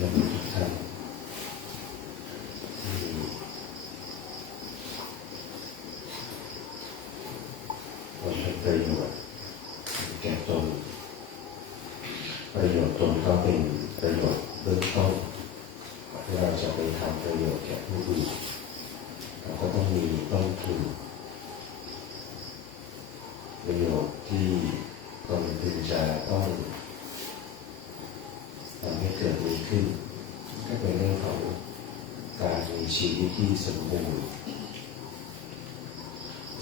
ยมทุกท่านที่มันเป็นประโยชน์แก่ตน ประโยชน์ตนก็เป็นประโยชน์เบื้องต้นที่เราจะไปทำประโยชน์แก่ผู้อื่นเราก็ต้องมีต้นทุน ประโยชน์ที่ตนพึงจะต้องทำให้เกิดมีขึ้น ก็เป็นเรื่องของการมีชีวิ ตที่สมบูรณ์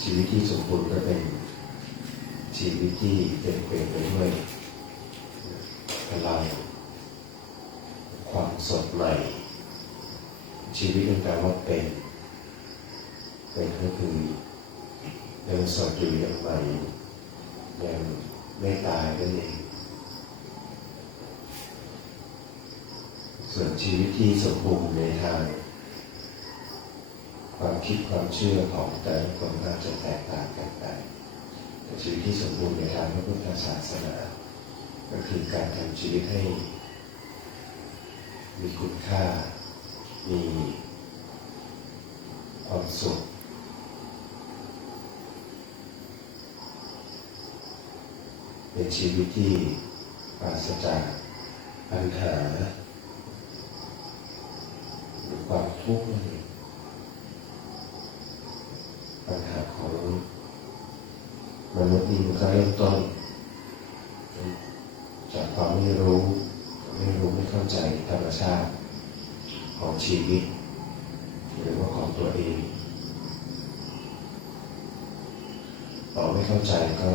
ชีวิตที่สมบูรณ์ก็เป็นชีวิตที่เต็มเปี่ยมไปด้วยพลังความสดใหม่ ชีวิตเป็นแปลว่าเป็น เป็นก็คือยังสดอยู่ยังใหม่ยังไม่ตายนั่นเองส่วนชีวิตที่สมบูรณ์ในทาง ความคิดความเชื่อของแต่ละคนอาจะแตกต่างกันไปแต่ชีวิตที่สมบูรณ์ในทางพระพุทธศาสนา ก็คือการทำชีวิตให้ มีคุณค่า มีความสุขเป็นชีวิตที่ปราศจากปัญหาหรือความทุกข์ ปัญหาของมนุษย์นี่มันก็เริ่มต้นจากความไม่รู้ ไม่รู้ไม่เข้าใจธรรมชาติของชีวิต หรือว่าของตัวเองพอไม่เข้าใจก็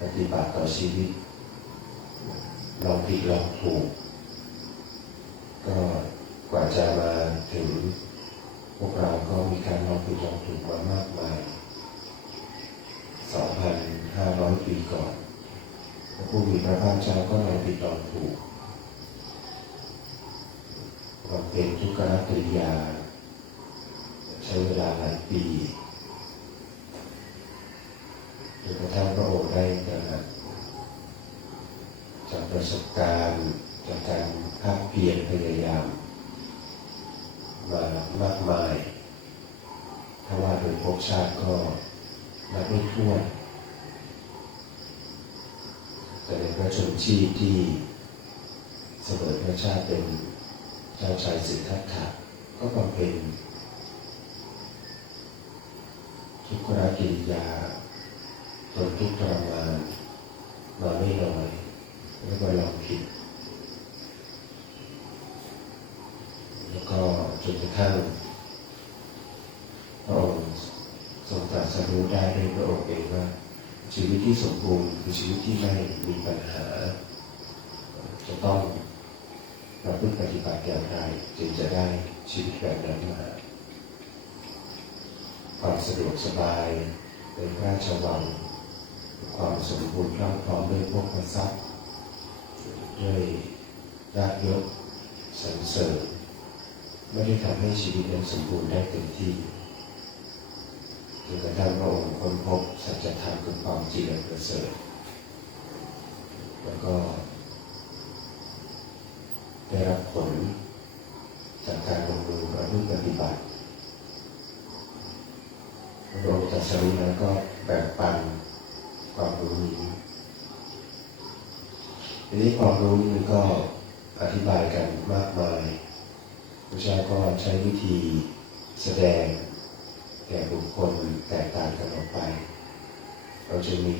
ปฏิบัติต่อชีวิตลองผิดลองถูก ก็กว่าจะมาถึง พวกเราก็มีการลองผิดลองถูกมามากมาย 2,500 ปีก่อนผู้มีพระภาคเจ้าก็ลองผิดลองถูกบำเพ็ญทุกขกริยา ใช้เวลาหลายปีจนกระทั่งพระองค์ได้ตระหนักจากประสบการณ์จากการภาคเพียรพยายามมามากมาย ว่าโดยภพชาติก็นับไม่ถ้วนแต่ในพระชนชีพที่เสมอพระชาติเป็นเจ้าชายสิทธัตถะก็บำเพ็ญทุกขกิริยาทนทุกข์ทรมานมาไม่น้อยแล้วก็ลองผิด แล้วก็จนกระทั่งพระองค์ ทรงตรัสรู้ได้ด้วยพระองค์เองว่า ชีวิตที่สมบูรณ์คือชีวิตที่ไม่มีปัญหา จะต้องประพฤติปฏิบัติอย่างไรจึงจะได้ชีวิตแบบนั้นมาความสะดวกสบายในพระราชวังความสมบูรณ์รั่งพร้อมด้วยพวกทรัพย์ด้วยราชยศสรรเสริญไม่ได้ทำให้ชีวิตนั้นสมบูรณ์ได้เต็มที่ จนกระทั่งพระองค์ค้นพบสัจธรรมคือความจริงอันประเสริฐแล้วก็ได้รับผลจากการลงมือประพฤติปฏิบัติพระองค์ตรัสรู้แล้วก็แบ่งปันความรู้นี้ทีนี้ความรู้นี้มันก็อธิบายกันมากมายพระเจ้าก็ใช้วิธีแสดง แก่บุคคลแตกต่างกันออกไป เราจะมี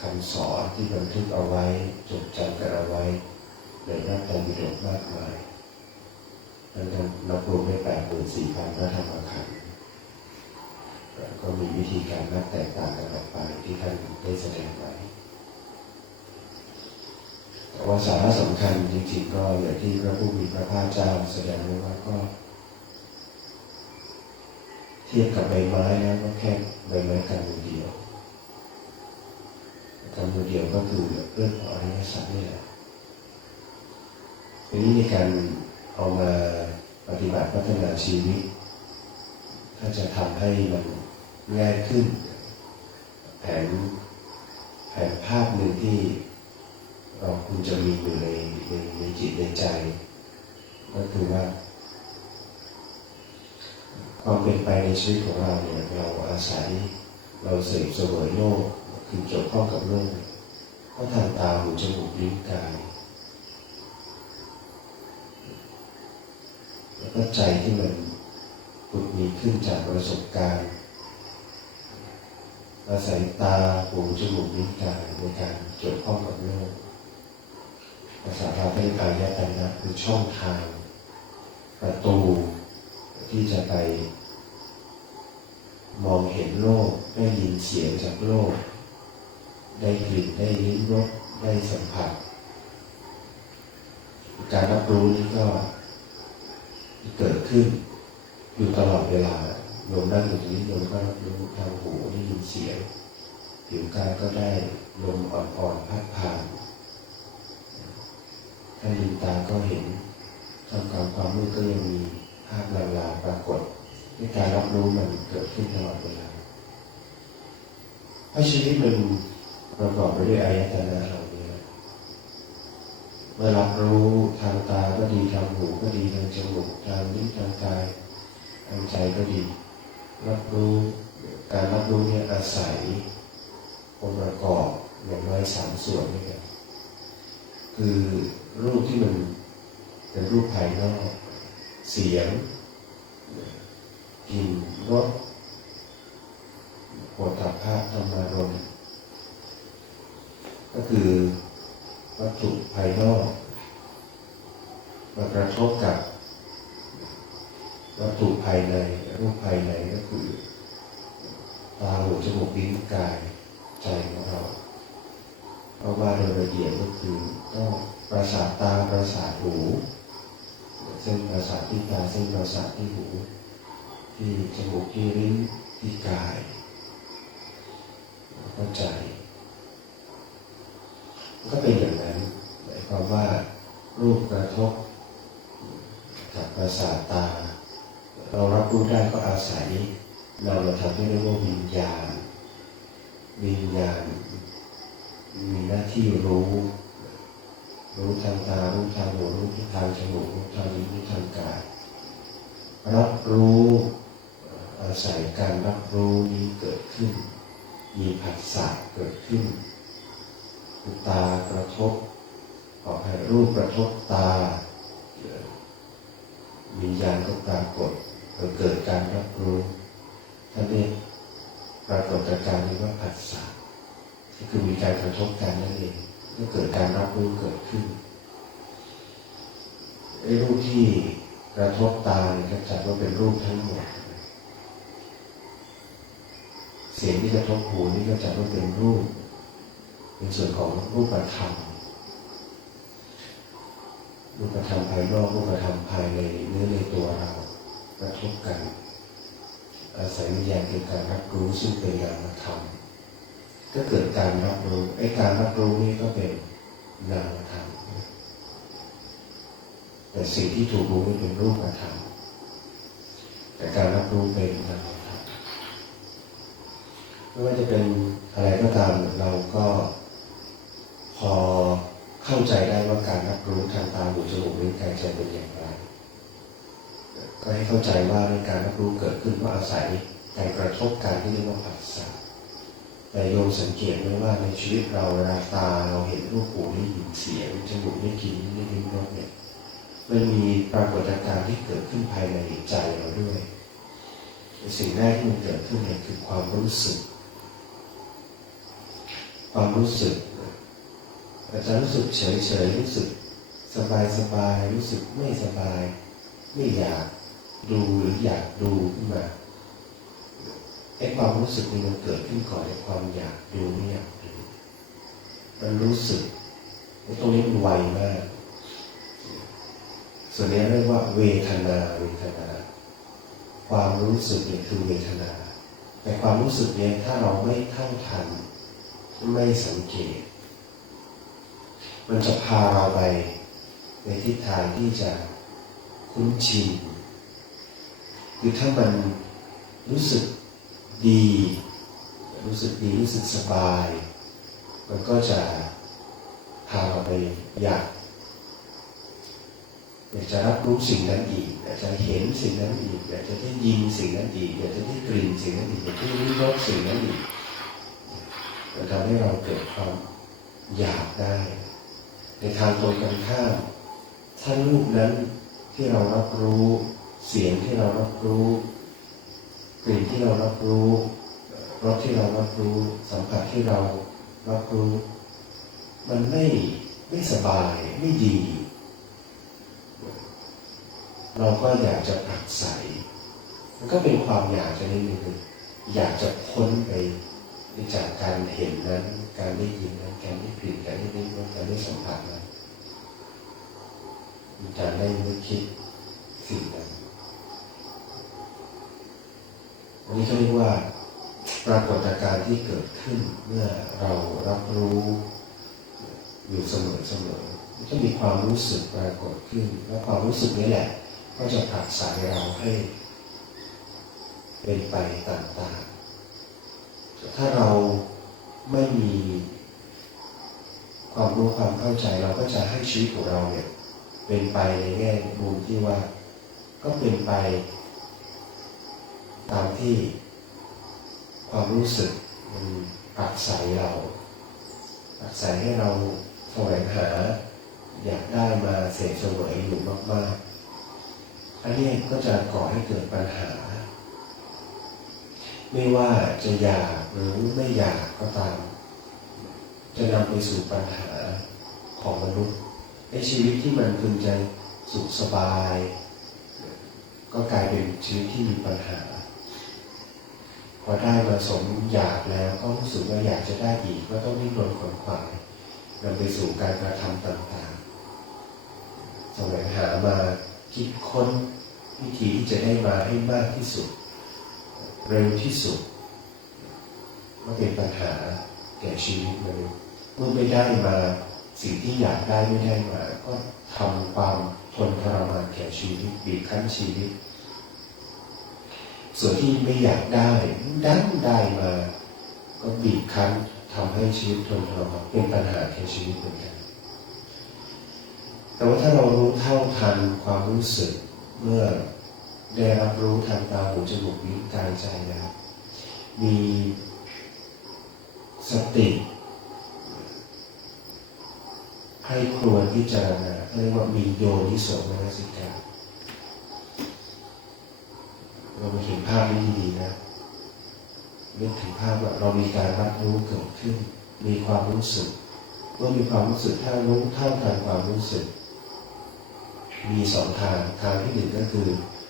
คำสอนที่บันทึกเอาไว้จดจำกันเอาไว้ในพระไตรปิฎกมากมายนั้นนับรวมได้แปดหมื่นสี่พันพระธรรมขันธ์ก็มีวิธีการนับแตกต่างกันออกไปที่ท่านได้แสดงไว้แต่ว่าสาระสำคัญจริงๆก็อย่างที่พระผู้มีพระภาคเจ้าแสดงไว้ว่าก็ ทียบกับใบไม้แล้วก็แค่ใบไม้กันมือเดียวกันมือเดียวก็คือเรื่องของอริยสัจนี่แหละทีนี้ในการเอามาปฏิบัติพัฒนาชีวิต ถ้าจะทำให้มันง่ายขึ้น แผนแผนภาพหนึ่งที่เราคุณจะมีอยู่ในในในจิตในใจ ก็คือว่า ความเป็นไปในชีวิตของเราเนี่ยเราอาศัยเราเสพเสวยโลกคือเกี่ยวข้องกับโลกก็ทางตาหูจมูกลิ้นกายแล้วก็ใจที่มันผุดมีขึ้นจากประสบการณ์ อาศัยตาหูจมูกลิ้นกายในการเกี่ยวข้องกับโลกภาษาพาเรียกอายตนะคือช่องทาง ประตู ที่จะไป มองเห็นโลก ได้ยินเสียงจากโลก ได้กลิ่นได้ลิ้มรสได้สัมผัส การรับรู้นี้ก็เกิดขึ้น อยู่ตลอดเวลาโยมนั่งอยู่ตรงนี้โยมก็รับรู้ทางหูได้ยินเสียงผิวกายก็ได้ลมอ่อนๆพัดผ่านถ้าลืมตาก็เห็นท่ามกลางความมืดก็ยังมี ภาพลางๆปรากฏในการรับรู้มันเกิดขึ้นตลอดเวลาเพราชีวิตมันประกอบไปด้วยอายตนะเหล่านี้เมื่อรับรู้ทางตาก็ดีทางหูก็ดีทางจมูกทางลิ้นทางกายทางใจก็ดี รับรู้การรับรู้เนี่ยอาศัยองค์ประกอบอย่างน้อยสามส่วนด้วยกันคือรูปที่มันเป็นรูปภายนอก เสียงกลิ่นรสโผฏฐัพพะธรรมารมก็คือวัตถุภายนอกมากระทบกับวัตถุภายในรูปภายในก็คือตาหูจมูกลิ้นกายใจของเราเพราะว่าโดยละเอียดก็คือก็ประสาทตาประสาทหู เส้นประสาทที่ตาเส้นประสาทที่หู ที่จมูกที่ลิ้นที่กายแล้วก็ใจก็เป็นอย่างนั้นหมายความว่ารูปกระทบกับประสาทตา เรารับรู้ได้ก็อาศัยนามธรรมที่เรียกว่าวิญญาณวิญญาณมีหน้าที่รู้ รู้ทางตา รู้ทางหูรู้ทางจมูกรู้ทางลิ้นรู้ทางกาย รับรู้อาศัยการรับรู้นี้เกิดขึ้น มีผัสสะเกิดขึ้น ตากระทบออกให้รูปกระทบตาวิญญาณก็ปรากฏเกิดการรับรู้ท่านเรียกปรากฏการณ์นี้ว่าผัสสะก็คือมีการกระทบกันนั่นเอง ก็เกิดการรับรู้เกิดขึ้นไอ้รูปที่กระทบตาเนี่ยจัดว่าเป็นรูปทั้งหมด เสียงที่กระทบหูนี่ก็จัดว่าเป็นรูป เป็นส่วนของรูปธรรมรูปธรรมภายนอกรูปธรรมภายในเนื้อในตัวเรากระทบกัน อาศัยวิญญาณคือการรับรู้ซึ่งเป็นนามธรรม ก็เกิดการรับรู้ไอ้การรับรู้นี่ก็เป็นนามธรรมแต่สิ่งที่ถูกรู้นี่เป็นรูปธรรมแต่การรับรู้เป็นนามธรรมไม่ว่าจะเป็นอะไรก็ตามเราก็พอเข้าใจได้ว่าการรับรู้ทางตาหูจมูกลิ้นกายใจเป็นอย่างไร ก็ให้เข้าใจว่าในการรับรู้เกิดขึ้นเพราะอาศัยการกระทบการที่เรียกว่าผัสสะ แต่โยมสังเกตไหมว่าในชีวิตเราเวลาตาเราเห็นรูปหูได้ยินเสียงจมูกได้กลิ่นได้ลิ้มรสเนี่ยมันมีปรากฏการณ์ที่เกิดขึ้นภายในใจเราด้วยสิ่งแรกที่มันเกิดขึ้นเนี่ยคือความรู้สึก ความรู้สึกอาจจะรู้สึกเฉยเฉยๆรู้สึกสบายสบายๆรู้สึกไม่สบาย ไม่อยากดูหรืออยากดูขึ้นมา ไอ้ความรู้สึกนี้มันเกิดขึ้นก่อนไอ้ความอยากดูไม่อยากดูมันรู้สึกไอ้ตรงนี้มันไวมาก ส่วนนี้เรียกว่า เวทนาเวทนา ความรู้สึกเนี่ยคือเวทนา แต่ความรู้สึกเนี่ยถ้าเราไม่เท่าทัน ไม่สังเกต มันจะพาเราไปในทิศทางที่จะคุ้นชินคือถ้ามันรู้สึก ดี รู้สึกดีรู้สึกสบาย มันก็จะพาเราไปอยากอยากจะรับรู้สิ่งนั้นอีกอยากจะเห็นสิ่งนั้นอีกอยากจะได้ยินสิ่งนั้นอีกอยากจะได้กลิ่นสิ่งนั้นอีกอยากจะได้รู้รสสิ่งนั้นอีกมันทำให้เราเกิดความอยากได้ ในทางตรงกันข้ามถ้ารูปนั้นที่เรารับรู้ เสียงที่เรารับรู้ กลิ่นที่เรารับรู้รสที่เรารับรู้สัมผัสที่เรารับรู้ มันไม่ไม่สบายไม่ดี เราก็อยากจะผักใสมันก็เป็นความอยากจะนิดนึงออยากจะพ้นไปจากการเห็นนั้น การได้ยินนั้นการได้กลิ่นการได้ลิ้มรสการได้สัมผัสนั้นการได้นึกคิดสิ่งนั้น อันนี้เขาเรียกว่าปรากฏการณ์ที่เกิดขึ้นเมื่อเรารับรู้อยู่เสมอเสมอจะมีความรู้สึกปรากฏขึ้น และความรู้สึกนี้แหละ ก็จะผลักสายเราให้ เป็นไปต่างๆ ถ้าเราไม่มีความรู้ความเข้าใจเราก็จะให้ชีวิตของเราเนี่ยเป็นไปในแง่มุมที่ว่า ก็เป็นไป ตามที่ความรู้สึกมันผลักใสเราผลักใสให้เราแสวงหา อยากได้มาเสพเสวยอยู่มากๆ อันนี้ก็จะก่อให้เกิดปัญหา ไม่ว่าจะอยากหรือไม่อยากก็ตาม จะนำไปสู่ปัญหาของมนุษย์ในชีวิตที่มันพึงจะสุขสบาย ก็กลายเป็นชีวิตที่มีปัญหา พอได้มาสมอยากแล้วก็รู้สึกว่าอยากจะได้อีกก็ต้องดิ้นรนขวนขวายนำไปสู่การกระทำต่างๆแสวงหามาคิดค้นวิธีที่จะได้มาให้มากที่สุด เร็วที่สุดก็เป็นปัญหาแก่ชีวิตมนุษย์เมื่อไม่ได้มาสิ่งที่อยากได้ไม่ได้มา ก็ทำความทนทรมานแก่ชีวิตบีบคั้นชีวิต ส่วนที่ไม่อยากได้ดันได้มา ก็บีบคั้นทำให้ชีวิตทนทรมานเป็นปัญหาแก่ชีวิตเหมือนกันแต่ว่าถ้าเรารู้เท่าทันความรู้สึกเมื่อได้รับรู้ทางตาหูจมูกลิ้นกายใจนะครับมีสติให้ครวญพิจารณาเรียกว่ามีโยนิโสมนสิการ เราเห็นภาพนี้ดีๆนะนึกถึงภาพว่าเรามีการรับรู้เกิดขึ้น มีความรู้สึกเมื่อมีความรู้สึกถ้ารู้ท่าทันความรู้สึก มีสองทางทางที่หนึ่งก็คือ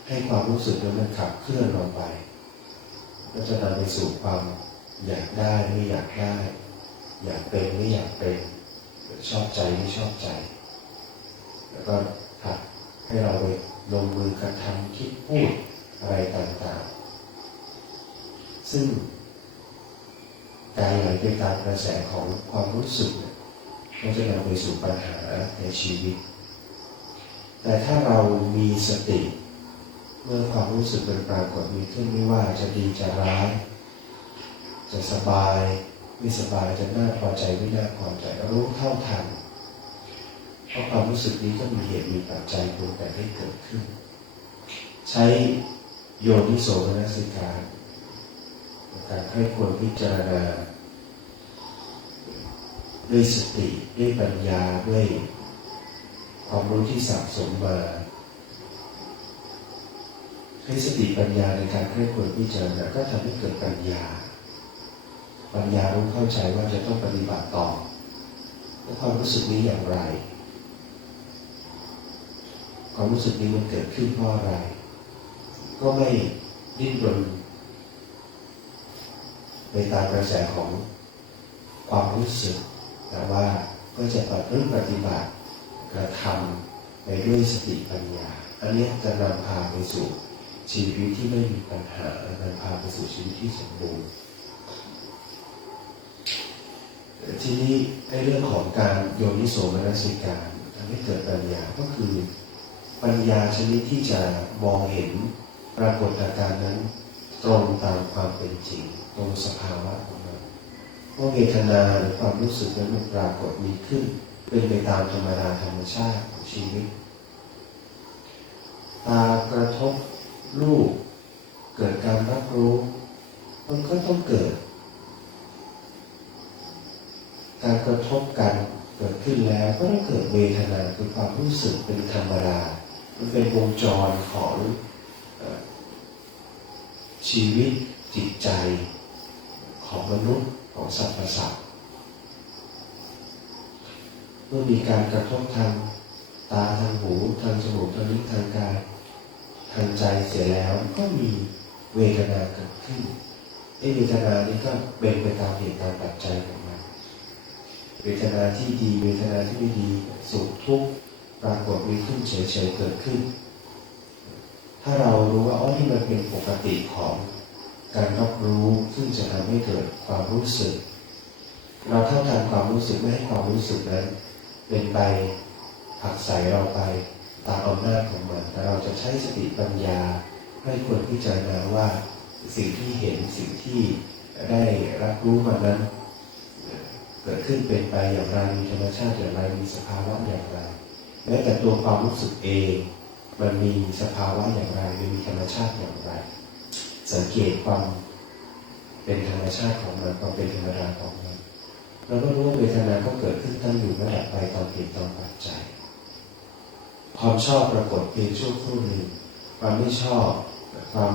ให้ความรู้สึกนั้นมันขับเคลื่อนเราไป ก็จะนำไปสู่ความอยากได้ไม่อยากได้ อยากเป็นไม่อยากเป็น ชอบใจไม่ชอบใจ แล้วก็ผักให้เราไปลงมือกระทำคิดพูด อะไรต่างๆ ซึ่งการไหลไปตามกระแสของความรู้สึกเนี่ยก็จะนำไปสู่ปัญหาในชีวิต แต่ถ้าเรามีสติ เมื่อความรู้สึกเป็นปรากฏมีขึ้นไม่ว่าจะดีจะร้าย จะสบายไม่สบายจะน่าพอใจไม่น่าพอใจรู้เท่าทันเพราะความรู้สึกนี้ก็มีเหตุมีปัจจัยปรุงแต่งให้เกิดขึ้น ใช้ โยนิโสมนสิการการให้ควรพิจารณา ด้วยสติด้วยปัญญาด้วยความรู้ที่สะสมมาให้สติปัญญาในการให้ควรพิจารณาก็ทำให้เกิดปัญญา ปัญญารู้เข้าใจว่าจะต้องปฏิบัติต่อและความรู้สึกนี้อย่างไร ความรู้สึกนี้มันเกิดขึ้นเพราะอะไร ก็ไม่ดิ้นรนไปตามกระแสของความรู้สึก แต่ว่าก็จะปฏิปฏิบัติกระทำไปด้วยสติปัญญา อันนี้จะนำพาไปสู่ชีวิตที่ไม่มีปัญหานำพาไปสู่ชีวิตที่สมบูรณ์ทีนี้ในเรื่องของการโยนิโสมนสิการทำให้เกิดปัญญาก็คือปัญญาชนิดที่จะมองเห็น รากฏการณ์นั้น ตรงตามความเป็นจริง ตรงสภาวะของมันว่าะเวทนาหรือความรู้สึกนั้นมันปรากฏมีขึ้น เป็นไปตามธรรมดาธรรมชาติของชีวิต ตากระทบรูปเกิดการรับรู้ มันก็ต้องเกิด การกระทบกันเกิดขึ้นแล้วก็ต้องเกิดเวทนาคือความรู้สึกเป็นธรรมดามันเป็นวงจรของ ชีวิตจิตใจของมนุษย์ของสรรพสัตว์เมื่อมีการกระทบทางตาทางหูทางจมูกทางลิ้นทางกายทางใจเสียแล้วก็มีเวทนาเกิดขึ้นไอ้เวทนานี้ก็เป็นไปตามเหตุตามปัจจัยของมันเวทนาที่ดีเวทนาที่ไม่ดีสุขทุกข์ปรากฏมีขึ้นเฉยๆเกิดขึ้น ถ้าเรารู้ว่าอ๋อนี่มันเป็นปกติของการรับรู้ซึ่งจะทำให้เกิดความรู้สึก เราเท่าทันความรู้สึกไม่ให้ความรู้สึกนั้น เป็นไปผักใสเราไปตามอำนาจของมัน แต่เราจะใช้สติปัญญาให้ควรพิจารณาว่าสิ่งที่เห็นสิ่งที่ได้รับรู้มานั้น เกิดขึ้นเป็นไปอย่างไรมีธรรมชาติอย่างไรมีสภาวะอย่างไรแม้แต่ตัวความรู้สึกเอง มันมีสภาวะอย่างไรมันมีธรรมชาติอย่างไร สังเกตความเป็นธรรมชาติของมันความเป็นธรรมดาของมันเราก็รู้ว่าเวทนาก็เกิดขึ้นตั้งอยู่ระดับไปตามเหตุตามปัจจัยความชอบปรากฏเพียงชั่วครู่หนึ่งความไม่ชอบความ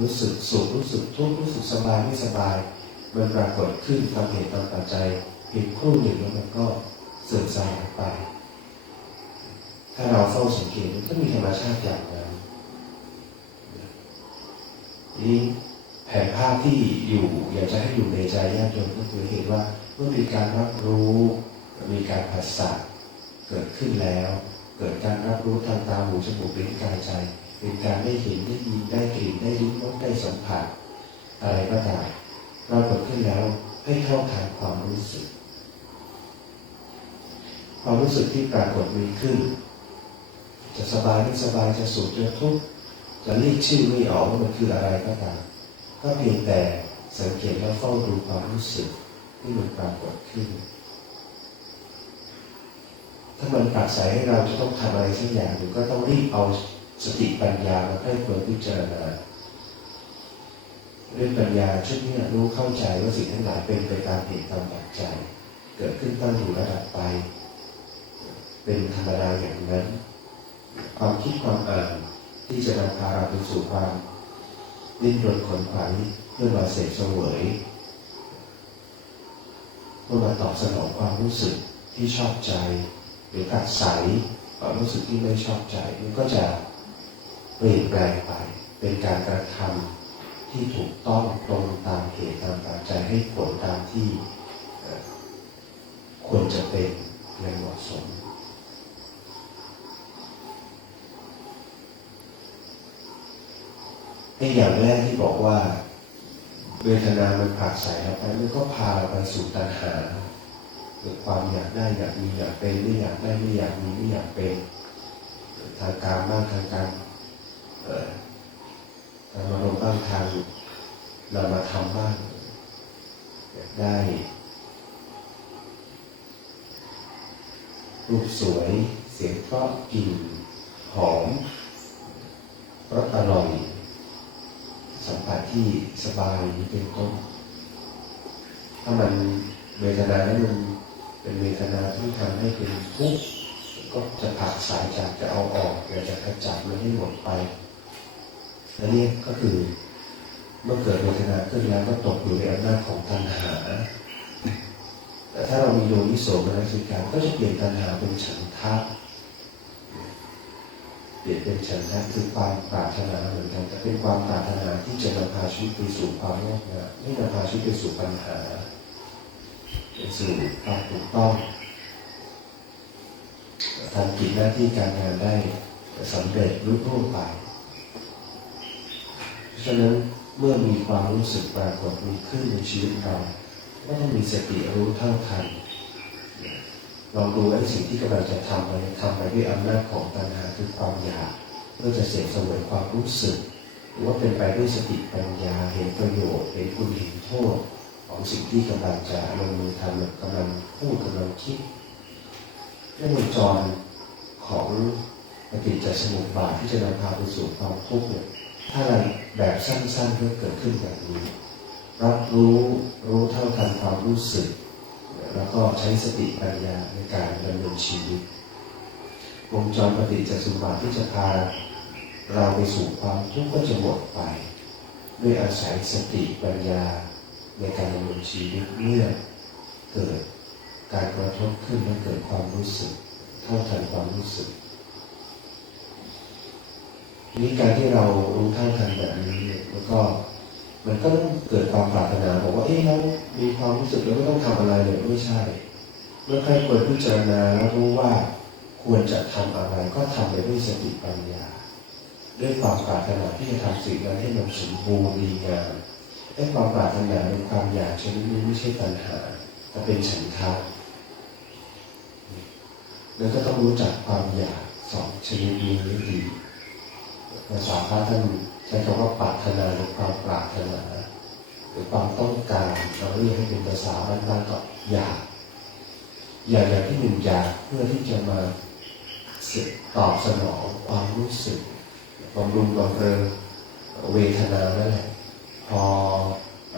รู้สึกสุขรู้สึกทุกข์รู้สึกสบายไม่สบาย มันปรากฏขึ้นตามเหตุตามปัจจัยเพียงครู่หนึ่งแล้วมันก็เสื่อมสลายไป ถ้าเราเฝ้าสังเกตก็มีธรรมชาติอย่างนั้นนี่แผนภาพที่อยู่อยากจะให้อยู่ในใจญาติโยมก็คือเห็นว่าเมื่อมีการรับรู้มีการผัสสะเกิดขึ้นแล้ว เกิดการรับรู้ทางตาหูจมูกลิ้นกายใจ เป็นการได้เห็นได้ยินได้กลิ่นได้ลิ้รสได้สัมผัส อะไรก็ตามปรากฏขึ้นแล้วให้เท่าทานความรู้สึก ความรู้สึกที่ปรากฏมีขึ้น จะสบายไม่สบายจะสุขจะทุกข์จะเรียกชื่อไม่ออกว่ามันคืออะไรก็ตามก็เพียงแต่สังเกตและเฝ้าดูความรู้สึกที่มันปรากฏขึ้น ถ้ามันปรากใสให้เราจะต้องทำอะไรสักอย่างหนึ่งก็ต้องรีบเอาสติปัญญามาให้ควรพิจารณาเรื่องปัญญาชุดนี้รู้เข้าใจว่าสิ่งทั้งหลายเป็นไปตามเหตุตามปัจจัยเกิดขึ้นตั้งอยู่ระดับไป เป็นธรรมดาอย่างนั้น ความคิดความอ่านที่จะนำพาเราไปสู่ความดิ้นรนขนขวายเพื่อมาเสพเสวยเพื่อมาตอบสนองความรู้สึกที่ชอบใจ หรือตัดใสความรู้สึกที่ไม่ชอบใจมันก็จะเปลี่ยนแปลงไปเป็นการกระทำที่ถูกต้องตรงตามเหตุตามปัจจัยให้ผลตามที่ควรจะเป็นและเหมาะสม ไอ้อย่างแรกที่บอกว่าเวทนามันผลักใส่เราไปมันก็พาเราไปสู่ตัณหาเกิดความอยากได้อยากมีอยากเป็นไม่อยากได้ไม่อยากมีไม่อยากเป็นทางการบ้างทางการทางอารมณ์บ้างทางนามธรรมบ้างอยากได้รูปสวยเสียงเพราะกลิ่นหอมรสอร่อย สัมผัสที่สบายนี้เป็นต้นถ้ามันเวทนานั้นมันเป็นเวทนาที่ทำให้เป็นทุกข์ก็จะผักสายจากจะเอาออกอยากจะขจัดมันให้หมดไปและนี่ก็คือเมื่อเกิดเวทนาขึ้นแล้วก็ตกอยู่ในอำนาจของตัณหา แต่ถ้าเรามีโยนิโสมนสิการก็จะเปลี่ยนตัณหาเป็นฉันทะ เปลี่ยนเป็นฉันทะคือความปรารถนาเหมือนกันแต่เป็นความปรารถนาที่จะนำพาชีวิตไปสู่ความงอกงามไม่นำพาชีวิตไปสู่ปัญหาไปสู่ความถูกต้องทำกิจหน้าที่การงานได้สำเร็จรุ่ร่งไปเพราะฉะนั้นเมื่อมีความรู้สึกปรากฏมีขึ้นในชีวิตเราก็ต้องมีสติรู้เท่าทัน ลองดูไอ้สิ่งที่กำลังจะทำไปทำไปด้วยอำนาจของตัณหาคือความอยากเพื่อจะเสพสวยความรู้สึก หรือว่าเป็นไปด้วยสติปัญญาเห็นประโยชน์เห็นคุณเห็นโทษ ของสิ่งที่กำลังจะลงมือทำกำลังพูดกำลังคิดเรื่องวงจรของปฏิจจสมุปบาทที่จะนำพาไปสู่ความทุกข์เนี่ยถ้าเราแบบสั้นๆก็เกิดขึ้นแบบนี้รับรู้รู้เท่าทันความรู้สึก แล้วก็ใช้สติปัญญาในการดำเนินชีวิตวงจรปฏิจจสมุปบาทที่จะพาเราไปสู่ความทุกข์ก็จะหมดไป ด้วยอาศัยสติปัญญาในการดำเนินชีวิตเมื่อเกิดการกระทบขึ้นและเกิดความรู้สึกเท่าทันความรู้สึกนี้การที่เรารู้เท่าทันแบบนี้เนี่ยมันก็ มันก็ต้องเกิดความปรารถนาบอกว่าเอ๊ะเรามีความรู้สึกแล้วไม่ต้องทำอะไรเลยไม่ใช่ เมื่อใครควรพิจารณาแล้วรู้ว่าควรจะทำอะไรก็ทำไปด้วยสติปัญญา ด้วยความปรารถนาที่จะทำสิ่งนั้นให้มันสมบูรณ์ดีงามไอ้ความปรารถนาเป็นความอยากชนิดนี้ไม่ใช่ปัญหาแต่เป็นฉันทะแล้วก็ต้องรู้จักความอยากสองชนิดนี้ดีภาษาพระท่าน ใช้คำว่าปรารถนาหรือความปรารถนาหรือความต้องการเราเรียกให้เป็นภาษาบ้านๆก็อยาก อยากอย่างที่หนึ่งอยากเพื่อที่จะมาตอบสนองความรู้สึกบำรุงบำเรอเวทนานั่นแหละพอ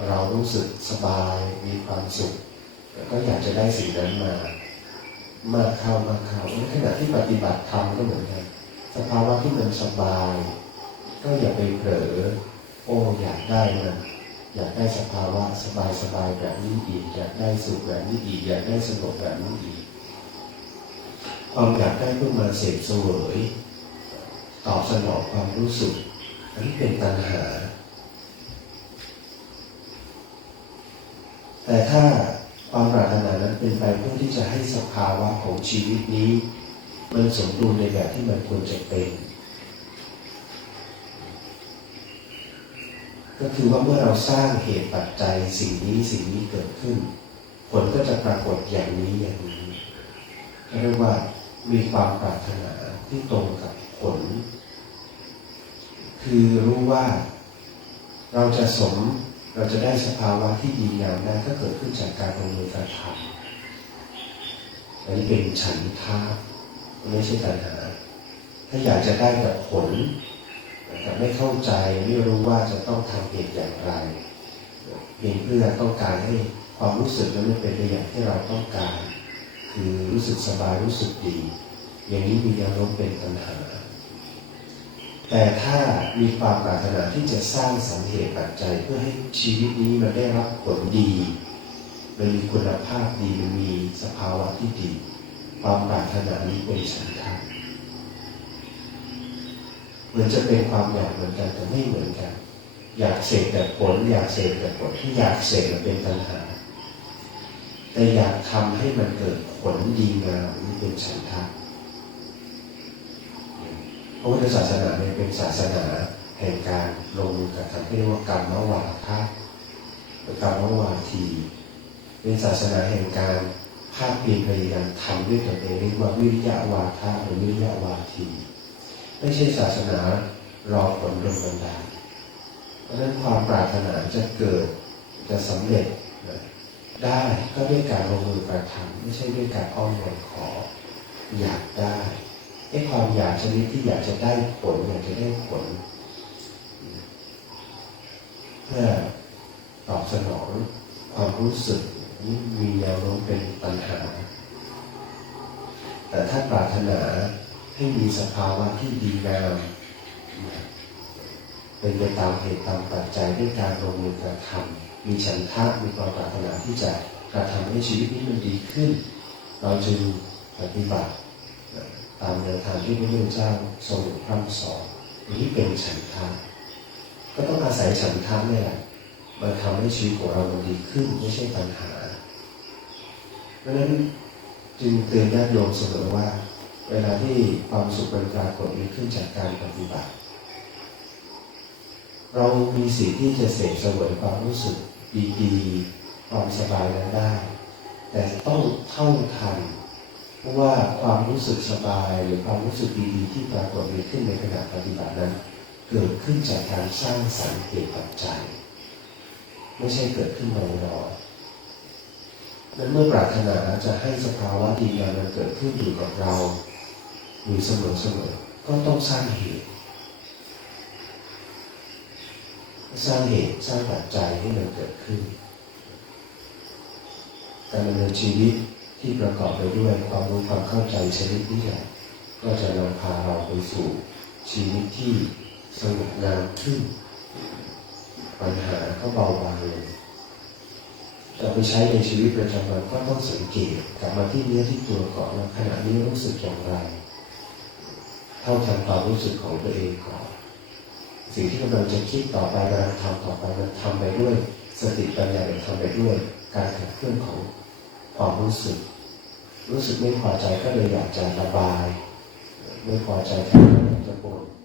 เรารู้สึกสบายมีความสุขก็อยากจะได้สิ่งนั้นมามากเข้ามากเข้าในขณะที่ปฏิบัติธรรมก็เหมือนกันสภาวะที่มันสบาย ก็อย่าไปเผลอโอ้อยากได้มันอยากได้สภาวะสบายสบายแบบนี้อีกอยากได้สุขแบบนี้อีกอยากได้สงบแบบนี้อีกความอยากได้เพื่อมาเสพเสวยตอบสนองความรู้สึกอันนี้เป็นตัณหา แต่ถ้าความปรารถนานั้นเป็นไปเพื่อที่จะให้สภาวะของชีวิตนี้ มันสมดุลในแบบที่มันควรจะเป็น ก็คือว่าเมื่อเราสร้างเหตุปัจจัยสิ่งนี้สิ่งนี้เกิดขึ้น ผลก็จะปรากฏอย่างนี้อย่างนี้เรียกว่ามีความปรารถนาที่ตรงกับผล คือรู้ว่าเราจะสมเราจะได้สภาวะที่ดีงามได้ก็เกิดขึ้นจากการลงมือกระทำอันนี้เป็นฉันทาไม่ใช่ตัณหา ถ้าอยากจะได้กับผล แต่ไม่เข้าใจไม่รู้ว่าจะต้องทำเหตุอย่างไรเพียงเพื่อต้องการให้ความรู้สึกนั้นมันเป็นไปอย่างที่เราต้องการ คือรู้สึกสบายรู้สึกดี อย่างนี้มีแนวโน้มเป็นปัญหา แต่ถ้ามีความปรารถนาที่จะสร้างสรรเหตุปัจจัยเพื่อให้ชีวิตนี้มันได้รับผลดีมันมีคุณภาพดีมันมีสภาวะที่ดี ความปรารถนานี้เป็นฉันทะเห มือนจะเป็นความอยากเหมือนกันแต่ไม่เหมือนกัน อยากเสพแต่ผล อยากเสพแต่ผลที่อยากเสพมันเป็นปัญหา แต่อยากทำให้มันเกิดผลดีงามนี่เป็นฉันทะพระพุทธศาสนาเนี่ยเป็นศาสนาแห่งการลงมือกระทำที่เรียกว่ากรรมวาทะหรือกรรมวาที เป็นศาสนาแห่งการภาคเพียรพยายามทำด้วยตนเองเรียกว่าวิริยะวาทะหรือวิริยะวาที ไม่ใช่ศาสนารอผลดลบันดาลเพราะนั้นความปรารถนาจะเกิดจะสำเร็จนะได้ก็ด้วยการลงมือกระทำไม่ใช่ด้วยการอ้อนวอนขอ อยากได้ไอ้ความอยากชนิดที่อยากจะได้ผลอยากจะได้ผล เพื่อตอบสนองความรู้สึกมีแนวโน้มเป็นปัญหา แต่ถ้าปรารถนา ให้มีสภาวะที่ดีงามเป็นไปตามเหตุตามปัจจัยด้วยการลงมือกระทำมีฉันทะมีความปรารถนาที่จะกระทำให้ชีวิตนี้มันดีขึ้น เราจึงปฏิบัติตามแนวทางที่พระพุทธเจ้าทรงพร่ำสอนนี้เป็นฉันทะก็ต้องอาศัยฉันทะนี่แหละมาทำให้ชีวิตของเรามันดีขึ้นไม่ใช่ปัญหา เพราะฉะนั้นจึงเตือนญาติโยมเสมอว่า เวลาที่ความสุขเป็นปรากฏมีขึ้นจากการปฏิบัติ เรามีสิทธิ์ที่จะเสพเสวยความรู้สึกดีๆความสบายนั้นได้ แต่ต้องเท่าทันเพราะว่าความรู้สึกสบายหรือความรู้สึกดีๆที่ปรากฏมีขึ้นในขณะปฏิบัตินั้น เกิดขึ้นจากการสร้างสรรค์เหตุปัจจัยไม่ใช่เกิดขึ้นลอยๆนั้นเมื่อปรารถนาจะให้สภาวะดีงามมันเกิดขึ้นอยู่กับเรา อยู่เสมอๆก็ต้องสร้างเหตุ สร้างเหตุสร้างปัจจัยให้มันเกิดขึ้น การดำเนินชีวิตที่ประกอบไปด้วยความรู้ความเข้าใจชนิดนี้แหละก็จะนำพาเราไปสู่ชีวิตที่สงบงามขึ้น ปัญหาก็เบาบางลงแต่ไปใช้ในชีวิตประจำวันก็ต้องสังเกตกลับมาที่เนื้อที่ตัวก่อนว่าขณะนี้รู้สึกอย่างไร ท่าทันความรู้สึกของตัวเองก่อน สิ่งที่กำลังจะคิดต่อไปกำลังทำต่อไปมันทำไปด้วย สติปัญญาทำไปด้วย การขับเคลื่อนของความรู้สึก รู้สึกไม่พอใจก็เลยอยากจะระบาย ไม่พอใจก็เลยอยากจะบ่น